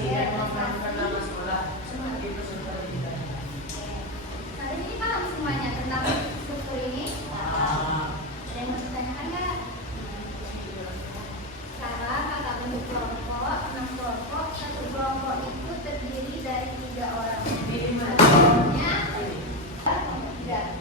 Nah, ini paham semuanya tentang struktur ini? Ada yang mau ditanyakan nggak? Sekarang kakak bentuk kelompok, 6 kelompok, satu kelompok itu terdiri dari 3 orang. Contohnya, 3.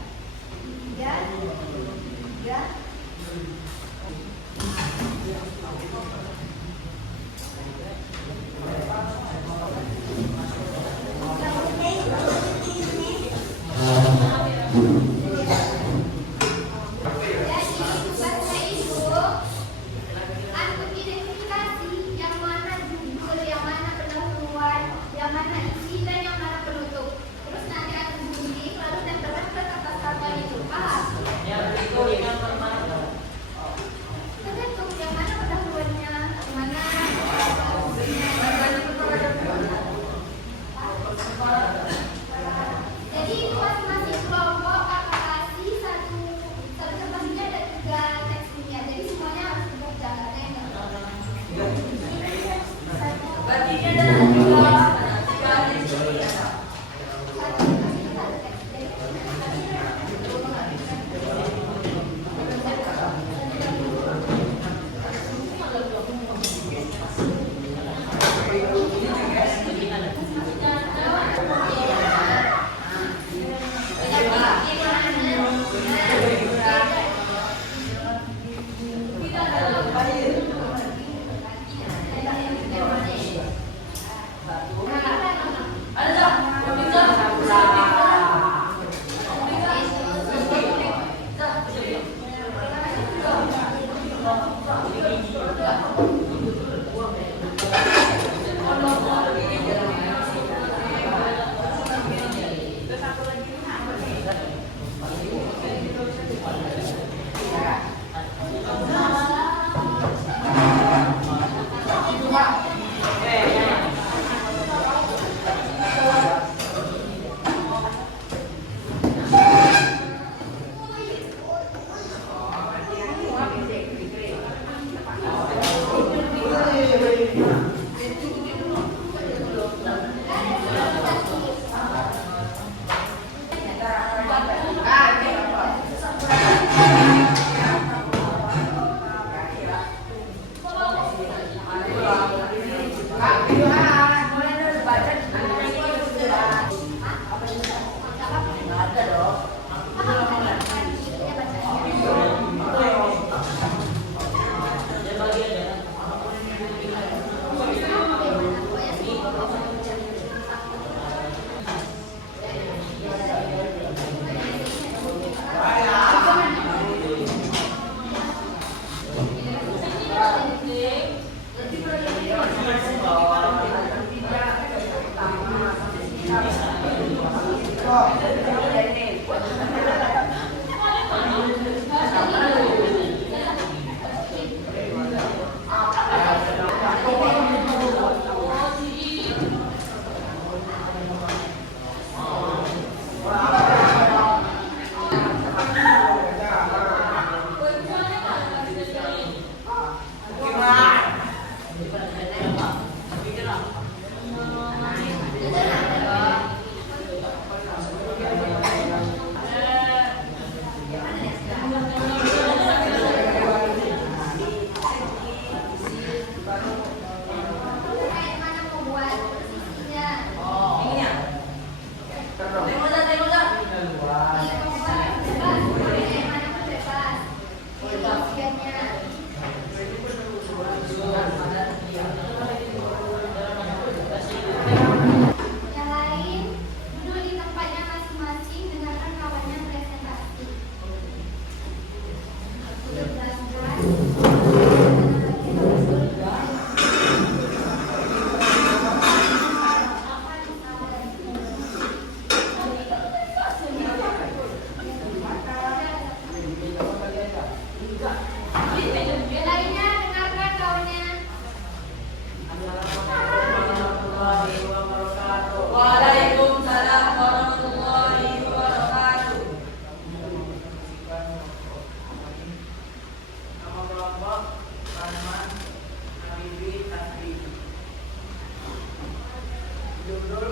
Judul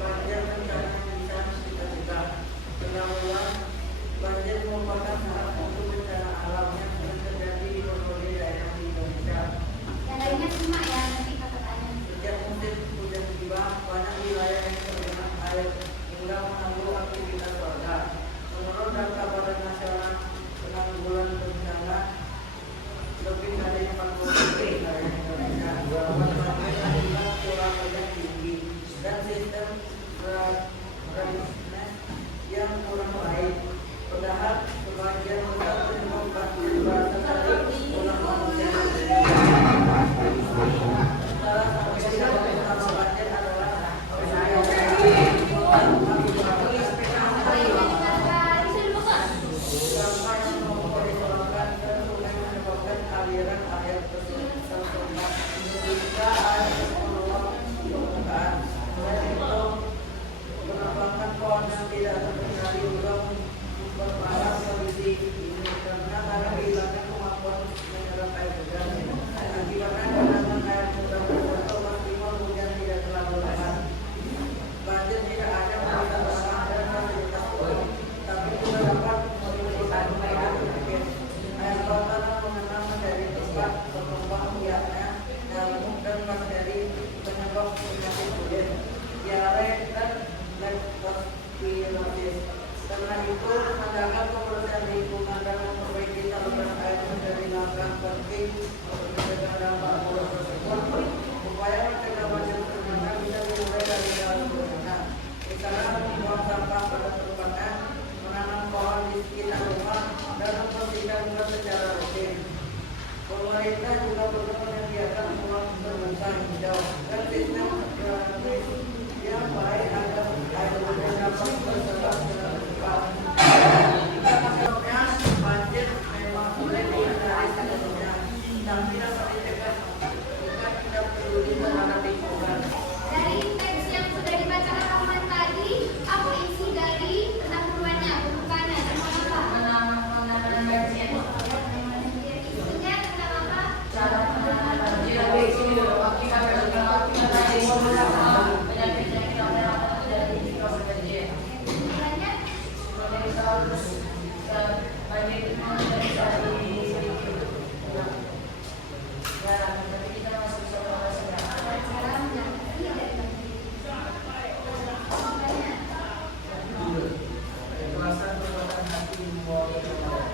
banjir bencana yang bisa kita cegah. Pendahuluan, banjir merupakan salah satu bencana alam yang sering terjadi di berbagai daerah di Indonesia. Yang lainnya simak ya, nanti kakak tanya. Sejak musim hujan tiba, banyak wilayah yang tergenang air hingga mengganggu aktivitas warga. Menurut data Badan Nasional Penanggulangan Bencana, lebih dari 40% wilayah Indonesia rawan banjir akibat curah hujan tinggi dan sistem drainase yang kurang baik. Padahal sebagian besar penyebab banjir berasal dari ulah manusia sendiri. Salah satu penyebab utama banjir adalah sampah yang menumpuk di selokan dan sungai menyebabkan aliran air tersumbat hingga air meluap ke permukaan. Selain itu, penebangan pohon yang tidak terkendali juga memperparah kondisi ini karena hilangnya kemampuan menyerap air hujan. Akibatnya genangan air mudah terjatuh meskipun hujan tidak terlalu lebat. Banjir tidak hanya merusak barang dan fasilitas umum, tapi juga dapat menimbulkan penyakit. Air kotor yang mengenang menjadi tempat berkembang biaknya nyamuk dan bakteri penyebab penyakit kulit, diare dan leptospirosis. Karena itu, menjaga kebersihan lingkungan dan memperbaiki saluran air menjadi langkah penting untuk mencegah dampak buruk tersebut. Upaya mencegah banjir bencana bisa dimulai dari hal sederhana. Misalnya membuang sampah pada tempatnya, menanam pohon di sekitar rumah, dan membersihkan got secara rutin. Pemerintah juga perlu menyediakan ruang terbuka hijau dan sistem drainase yang baik agar air hujan dapat terserap dengan cepat. Banjir memang sulit dihindari sepenuhnya, tapi dapat dicegah jika kita peduli terhadap lingkungan. Dari teks yang sudah dibacakan Rahman tadi, aku isi dari pendahuluannya, pembukaannya, tentang apa? Penanganan banjir. Isunya tentang apa? Cara penanganan banjir. Akibat dari penyakit-penyakit yang dapat terjadi di kawasan banjir. Kemudiannya, Dari harus banjir itu dari ya, tapi kita masih bisa mengatasinya. cara mengatasi dari banjir. Kemudiannya, Keikhlasan merupakan hati membawa ketenangan.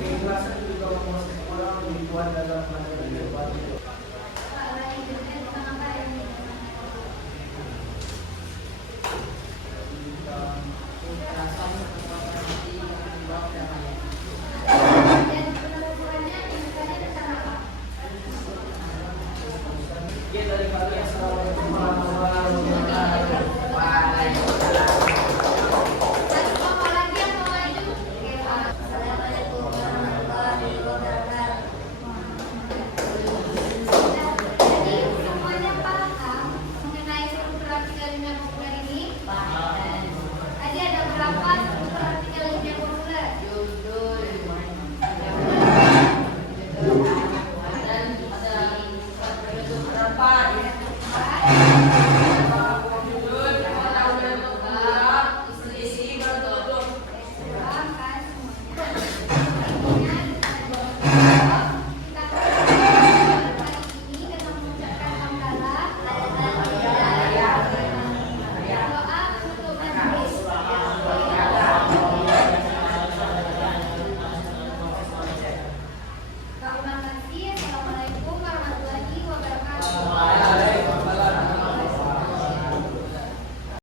Keikhlasan juga membuat orang lebih kuat dalam menghadapi kehidupan. Pak Lani Jurnal tentang apa ini? Dan pendahuluannya, pembukaannya tentang apa? Dia dari kalian Assalamualaikum warahmatullahi wabarakatuh. Satu kelompok lagi yang mau maju. Oke, Pak. Assalamualaikum warahmatullahi wabarakatuh. Jadi semuanya paham mengenai struktur artikel linear populer ini? Tadi ada berapa struktur artikel linear populer? Dan ada bentuk berapa? Empat.